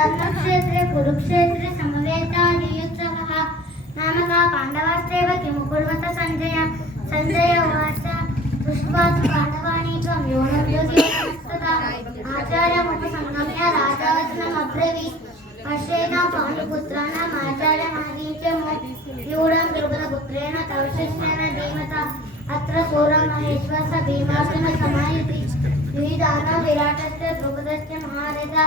కర్మక్షేత్రే కురుక్షేత్రే సమవేతాయుత్సవः నామక పాండవాస్త్రేవ కిముకుర్వత సంజయ. సంజయ వాచ. ఉవాచ దృష్ట్వా తు పాండవాని త్వం సంగమ్య ఆచార్యముపసంగమ్య రాజావచనమబ్రవీత్ పశ్యేతాం పాండుపుత్రాణం ఆచార్యమాదీత్యము యూడం ద్రుపదపుత్రేణ తవ శిష్యేణ ధీమత. అత్ర సూరం మహేశ్వరస భీమార్జున సమాయుతి వివిధాన విరాటస్య ద్రుపదస్య మహారథా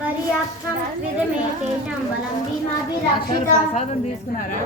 పర్యాప్తం విధమే తేషాం బలం భీమాభిరక్షితం. ప్రసాదం తీసుకున్నారా?